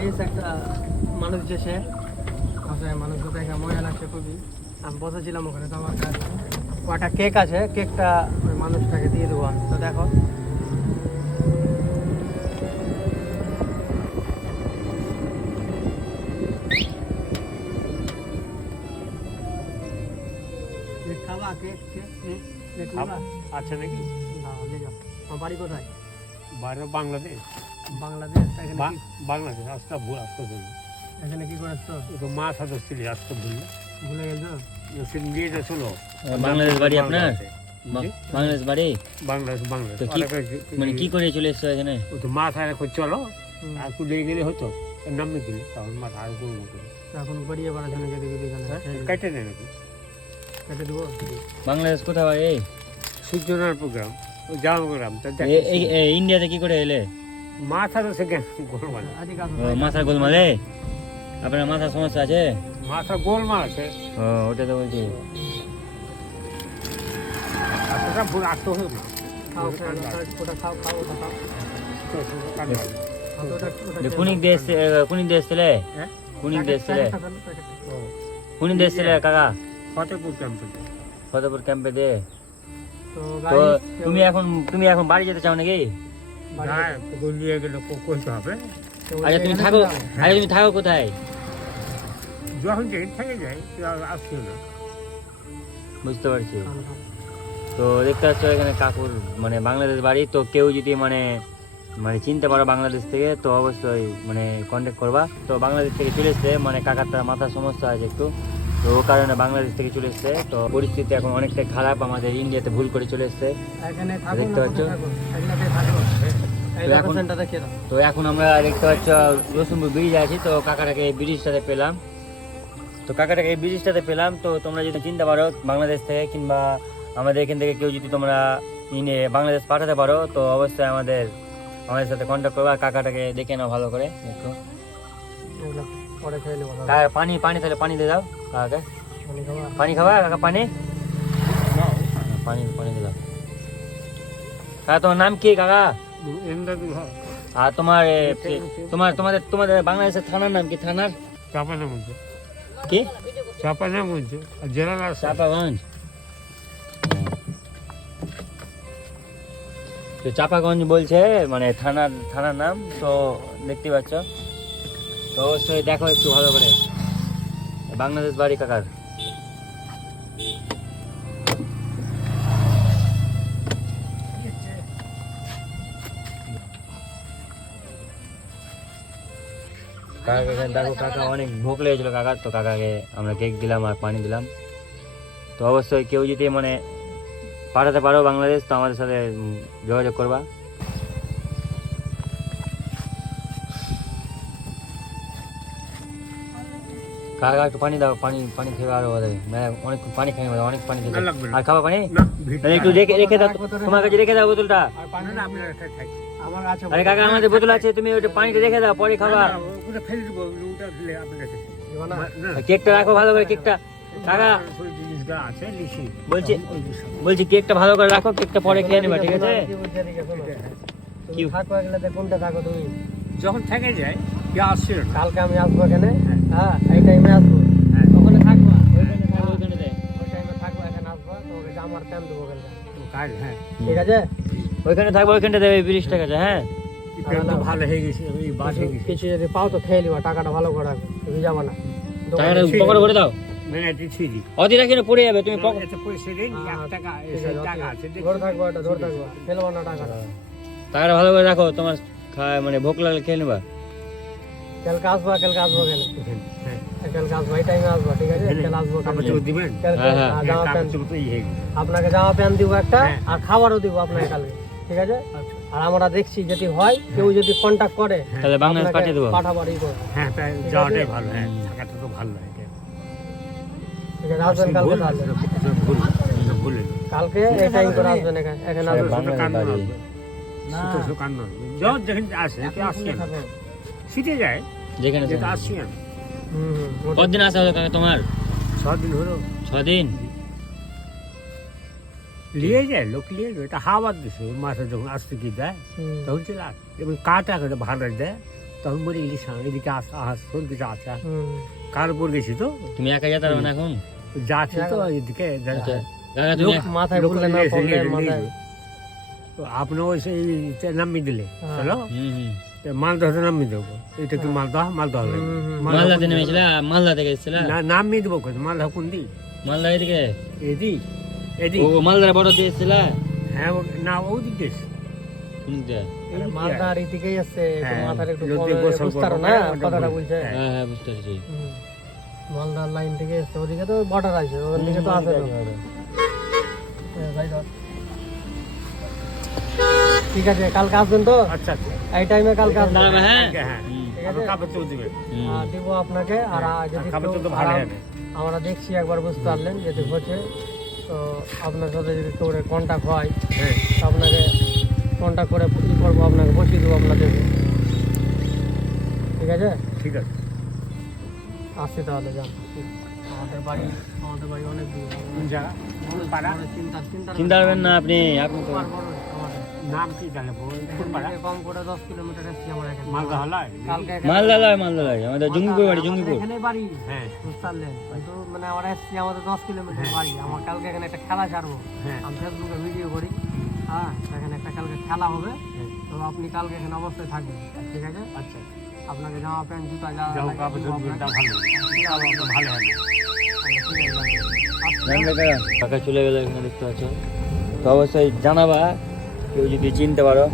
Guys একটা মানুষ যেছে আসলে মানুষকে দেখে মজা লাগছে খুবই। আমি বসেছিলাম ওখানে, তো আমার কাছে কটা কেক আছে, কেকটা ওই মানুষটাকে দিয়ে দেবো আমি। তো দেখো কেক খাবা, কেক কেক কেক খাবা আচ্ছা নাকি? না নিয়ে যাও। আমার বাড়ি কোথায়? বাইরে বাংলাদেশ। বাংলাদেশ। এখানে বাংলাদেশ আসতে ভুল আসতে ভুল এখানে কি করে তো তো মা সাথে ছিল আসতে ভুল ভুলে গেছো? সেদিন বিয়ে ছিল বাংলাদেশ বাড়ি আপনার? বাংলাদেশ বাড়ি? বাংলাদেশ বাংলাদেশ তো মানে কি করে চলে এসছো এখানে? ও তো মা সাথে চলো আর একটু লেগে গেলে হতো, নামে দিলে তখন মাথা আর করবো এখন বাড়িয়ে বাড়া জানে যেতে গেলে কেটে নেয় নাকি কেটে দেবো। বাংলাদেশ কোথায় বাড়ি? সূর্যনারায়ণ প্রোগ্রাম ও যাওয়া গ্রাম ইন্ডিয়াতে কি করে এলে? মাথা তো সে গোলমাল, মাথার গোলমালে? আপনার মাথার সমস্যা আছে? মাথা গোলমাল আছে। ও ওটা তো বলছি। আসতে ভুল আসতে হলো না ওটা খাও খাও ওটা খাও। কোন দেশ ছিলে? কোন দেশ ছিলে? কোন দেশ ছিলে কাকা? ফতেপুর ক্যাম্পে। ফতেপুর ক্যাম্পে দে। তো তো তুমি এখন বাড়ি যেতে চাও নাকি? হ্যাঁ গলিয়ে গেলে কইতে হবে। আচ্ছা তুমি থাকো কোথায়? যখন যেদিন থেকে যাই আসছি না। বুঝতে পারছি। তো দেখতে পাচ্ছ এখানে কাকুর মানে বাংলাদেশ বাড়ি। তো কেউ যদি মানে চিনতে পারো বাংলাদেশ থেকে, তো অবশ্যই মানে কন্ট্যাক্ট করবা। তো বাংলাদেশ থেকে চলে এসছে, মানে কাকারটা মাথার সমস্যা আছে একটু, তো ও কারণে বাংলাদেশ থেকে চলে এসছে। তো পরিস্থিতি এখন অনেকটাই খারাপ, আমাদের ইন্ডিয়াতে ভুল করে চলে এসছে দেখতে পাচ্ছ। তো এখন আমরা দেখতে পাচ্ছ রসুনপুর ব্রিজ আছি। তো কাকাটাকে এই ব্রিজটাতে পেলাম। তো তোমরা যদি চিনতে পারো বাংলাদেশ থেকে, কিংবা আমাদের এখান থেকে কেউ যদি তোমরা বাংলাদেশ পাঠাতে পারো, তো অবশ্যই আমাদের সাথে কন্ট্যাক্ট করবা। কাকাটাকে দেখে নাও ভালো করে একটু। পানি তাহলে পানি দিয়ে দাও কাকাকে। পানি খাবা কাকা? পানি দিয়ে দাও। কাকা তোমার নাম কি কাকা? আর তোমাদের বাংলাদেশের থানার নাম কি? থানার চাপাগঞ্জ। কি? চাপাগঞ্জ জেলা চাপাগঞ্জ। তো চাপাগঞ্জ বলছে মানে থানার নাম। তো দেখতে পাচ্ছ, তো অবশ্যই দেখো একটু ভালো করে। বাংলাদেশ বাড়ি কাকার। কাকাকে দেখো, কাকা অনেক ভোগ লেগেছিল কাকার। তো কাকাকে আমরা কেক দিলাম আর পানি দিলাম। তো অবশ্যই কেউ যদি মানে পাঠাতে পারো বাংলাদেশ, তো আমাদের সাথে যোগাযোগ করবা। কাকা একটু পানি দাও, পানি খেয়ে আরো অনেক পানি খাই, অনেক পানি খেয়ে আর খাওয়া পানি একটু রেখে দাও, তোমার কাছে রেখে দাও বোতলটা। আরে কাকা আমাদের বোতল আছে, তুমি ওইটা পানিটা রেখে দাও, পরে খাবা। কেকটা রাখো ভালো করে, কেকটা কাকা বলছি কেকটা ভালো করে রাখো, কেকটা পরে খেয়ে নেবা, ঠিক আছে? কি থাকো এগুলাতে, কোনটা থাকো তুমি? যখন থেকে যায় আসছে কালকে আমি আসবো এখানে, হ্যাঁ এই টাইমে আসবো, ওখানে থাকবো, ওইখানে থাকবো, এখানে আসবো, তো ওকে জামার প্যান্ট দেবো কাল। হ্যাঁ ঠিক আছে, ওইখানে থাকবো, ওইখানটা দেবে 20 টাকা আছে। হ্যাঁ ভালো হয়ে গেছে, কিছু যদি পাও তো খেয়ে নিবা, টাকাটা ভালো করে রাখবে, তুমি যাবো না, টাকাটা পকেটে করে দাও। অতি রাখি না পড়ে যাবে, তুমি ধরে থাকবো, এটা ধরে থাকবো, ফেলবো না টাকাটা। টাকাটা ভালো করে রাখো, তোমার মানে ভোগ লাগলে খেয়ে নেবা। কালকে আসবো এখানে, কালকে আসবো এই টাইমে আসবো, ঠিক আছে? কাল আসবো, আপনাকে জামা প্যান্ট দিব একটা, আর খাবারও দিব আপনাকে কালকে, ঠিক আছে? আর আমরা দেখছি যদি হয়, কেউ যদি কন্টাক্ট করে তাহলে বাংলাদেশ পাঠিয়ে দেবো, পাঠাবারই করবো। হ্যাঁ যাওয়াটাই ভালো, হ্যাঁ থাকাটা তো ভালো লাগে। ঠিক আছে, আসবেন কালকে, কালকে এই টাইম করে আসবেন এখানে আসবেন। সিটে যায় যেখানে আসছি আমি। কতদিন আসা হলো কাকা তোমার? 6 দিন হলো। 6 দিন নিয়ে যায় লোক, নিয়ে যায়, এটা হাওয়ার দিছে মাসে যখন আসতে কি দেয় তখন চলে আসে। এবং কাটা করে ভাড়া দেয়, তখন বলি ইলিশ আন, এদিকে আসর কিছু আছে, হুম। কার উপর গেছি তো তুমি একা যেতে পারবে না এখন? যাচ্ছি তো এদিকে আচ্ছা কাকা তুমি লোক মাথায় বললে না পড়লে মাথায়। আপনি ওই সেই নামিয়ে দিলে হ্যাঁ। চলো হুম হুম মালদহতে নামিয়ে দেবো, এটা কি মালদহ? মালদহ হবে। হুম, হুম, মালদাতে নেমেছিল? মালদা থেকে এসেছিল? না নামিয়ে দেবো কোথায়? মালদহ কোন দিক? মালদা এদিকে? এদিক এদিক ও মালদার বড় দিয়ে এসেছিল? হ্যাঁ না ওদিক দেশ কোন দিকে? আরে মালদার এদিকেই আছে, একটু হ্যাঁ, মাথার একটু লোকে কমে গোসল বুঝতে পারো করবো, না ওটা কথাটা বলবো। বলছে। হ্যাঁ। হ্যাঁ হ্যাঁ বুঝতে পারছি। হুম। মালদার লাইন থেকে এসছে, ওদিকে তো বর্ডার আছে, ওখান থেকে তো আসে তো। হ্যাঁ, ভাই ধর। ঠিক আছে, কালকে আসবেন তো? আচ্ছা আচ্ছা এই টাইমে কালকে আসবেন। দাঁড়াবে, হ্যাঁ হ্যাঁ হুম, ঠিক আবার আছে? কাপড় চোপড় দিবে। হুম। দিব আপনাকে। আর যদি খাবার কেউ- তো ভালো আর হবে। আমরা দেখছি একবার, বুঝতে পারলেন যদি হচ্ছে, তো আপনার সাথে যদি তোর কন্ট্যাক্ট হয় হ্যাঁ তো আপনাকে কন্ট্যাক্ট করে ই করবো, আপনাকে বসিয়ে দেবো আপনাদের। ঠিক আছে, ঠিক আছে আসছি তাহলে, যান। আমাদের বাড়ি অনেক দূর। কোন জায়গা? বড় পাড়া? চিন্তা চিন্তা করবেন না আপনি তো আমাদের নাম কি তাহলে? কোন পাড়া? কম করে 10 কিলোমিটার এসছি আমরা এখানে। মালদহ হলাই? কালকে মালদা লয় আমাদের জঙ্গিপুর বাড়ি, জঙ্গিপুর। এখানে বাড়ি, হ্যাঁ বুঝতে পারলেন? কিন্তু মানে আমরা এসছি, আমাদের 10 কিলোমিটার বাড়ি। আমার কালকে এখানে একটা খেলা ছাড়বো, হ্যাঁ আমি ফেসবুকে ভিডিও করি। হ্যাঁ, এখানে একটা কালকে খেলা হবে, তো আপনি কালকে এখানে অবশ্যই থাকবেন। ঠিক আছে, আচ্ছা আপনাকে জামা প্যান্ট জুতা যা যাও লাগে কাপড় দিব চোপড় আপনাকে। ভালো ভালো হবে। আচ্ছা, ঠিক আছে, আসছি, জান হ্যাঁ? কাকা কাকা চলে গেল, এখানে দেখতে পাচ্ছ। তো অবশ্যই জানাবা কেউ যদি চিনতে পারো।